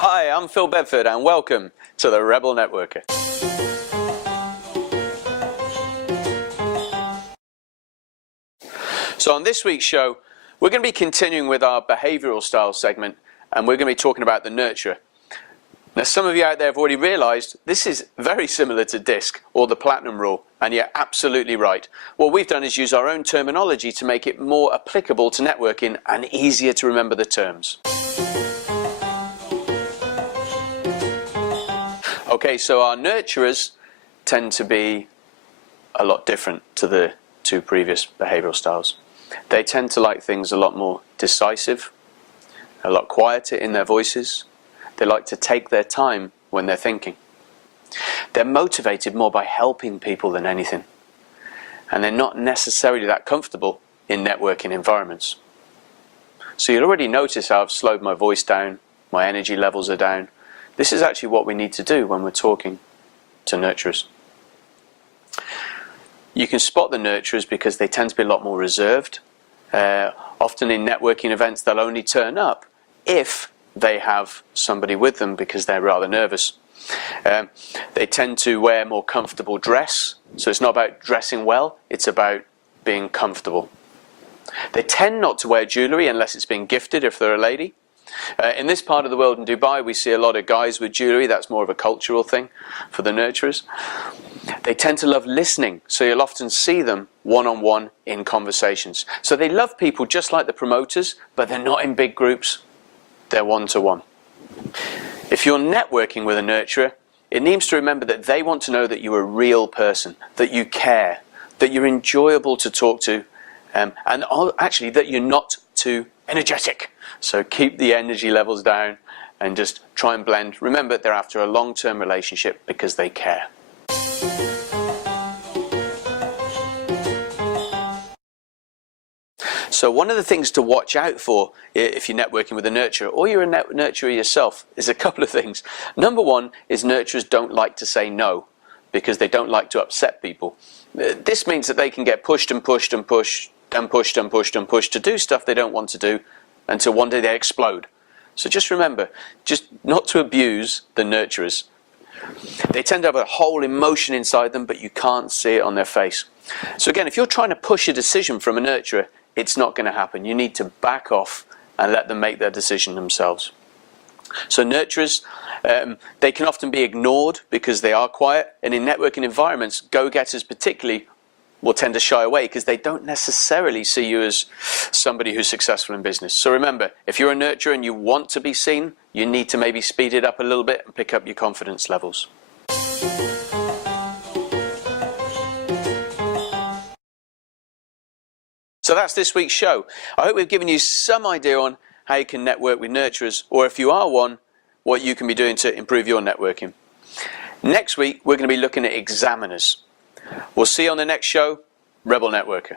Hi, I'm Phil Bedford and welcome to the Rebel Networker. So on this week's show, we're going to be continuing with our behavioural style segment, and we're going to be talking about the nurturer. Now, some of you out there have already realised this is very similar to DISC or the Platinum Rule, and you're absolutely right. What we've done is use our own terminology to make it more applicable to networking and easier to remember the terms. Okay, so our nurturers tend to be a lot different to the two previous behavioural styles. They tend to like things a lot more decisive, a lot quieter in their voices. They like to take their time when they're thinking. They're motivated more by helping people than anything. And they're not necessarily that comfortable in networking environments. So you'll already notice how I've slowed my voice down, my energy levels are down. This is actually what we need to do when we're talking to nurturers. You can spot the nurturers because they tend to be a lot more reserved. Often in networking events they'll only turn up if they have somebody with them because they're rather nervous. They tend to wear more comfortable dress, so it's not about dressing well, it's about being comfortable. They tend not to wear jewellery unless it's been gifted if they're a lady. In this part of the world in Dubai we see a lot of guys with jewellery. That's more of a cultural thing for the nurturers. They tend to love listening, so you'll often see them one-on-one in conversations. So they love people just like the promoters, but they're not in big groups, they're one-to-one. If you're networking with a nurturer, it needs to remember that they want to know that you're a real person, that you care, that you're enjoyable to talk to, and actually that you're not too energetic. So keep the energy levels down and just try and blend. Remember, they're after a long-term relationship because they care. So one of the things to watch out for if you're networking with a nurturer or you're a nurturer yourself is a couple of things. Number one is nurturers don't like to say no because they don't like to upset people. This means that they can get pushed and pushed and pushed and pushed and pushed and pushed to do stuff they don't want to do until one day they explode. So just remember, just not to abuse the nurturers. They tend to have a whole emotion inside them, but you can't see it on their face. So again, if you're trying to push a decision from a nurturer, it's not going to happen. You need to back off and let them make their decision themselves. So nurturers, they can often be ignored because they are quiet, and in networking environments, go-getters particularly will tend to shy away because they don't necessarily see you as somebody who's successful in business. So remember, if you're a nurturer and you want to be seen, you need to maybe speed it up a little bit and pick up your confidence levels. So that's this week's show. I hope we've given you some idea on how you can network with nurturers, or if you are one, what you can be doing to improve your networking. Next week, we're going to be looking at examiners. We'll see you on the next show, Rebel Networker.